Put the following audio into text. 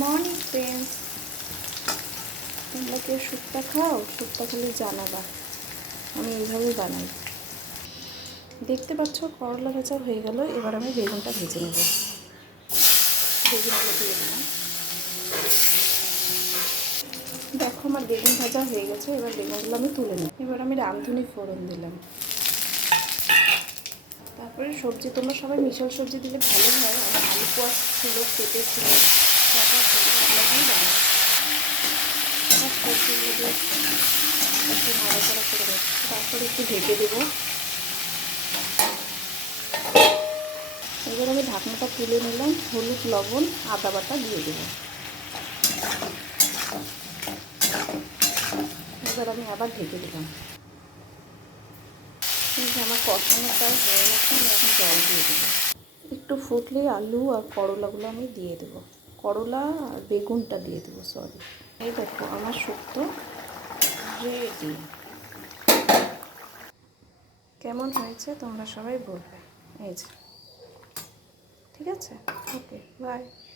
Morning friends, তোমরা কেউ শুক্তা খাও? শুক্তা খেলে জানাবা। আমি এইভাবেই বানাই। দেখতে পাচ্ছ করলা ভাজা হয়ে গেল। এবার আমি বেগুনটা ভেজে নেব। বেগুনগুলো দিয়ে দিলাম। দেখো আমার বেগুন ভাজা হয়ে গেছে। এবার বেগুনগুলো আমি তুলে নেব। এবার আমি রাঁধুনি ফোড়ন দিলাম। তারপরে সবজি, তোমরা সবাই মিশল সবজি দিলে ভালো হয়। আমার আলু পোয়াশ ছিল, পেঁপে ছিল, কাঁচা ছিল, এগুলো দিয়ে বানাই। সবজিগুলো দিয়ে একটু নাড়াচাড়া করে দেবো। তারপরে একটু ঢেকে দেবো। এবার আমি ঢাকনাটা তুলে নিলাম। হলুদ, লবণ, আদা বাটা দিয়ে দেবো। এবার আমি আবার ঢেকে দিলাম। কিন্তু আমার কষানো প্রায় হয়ে গেছে। আমি এখন জল দিয়ে দেবো। একটু ফুটলে আলু আর করলাগুলো আমি দিয়ে দেবো। করলা আর বেগুনটা দিয়ে দেবো, সরি। এই দেখো আমার শুক্তো রেডি। কেমন হয়েছে তোমরা সবাই বলবে। এই যে, ঠিক আছে, ওকে, বাই।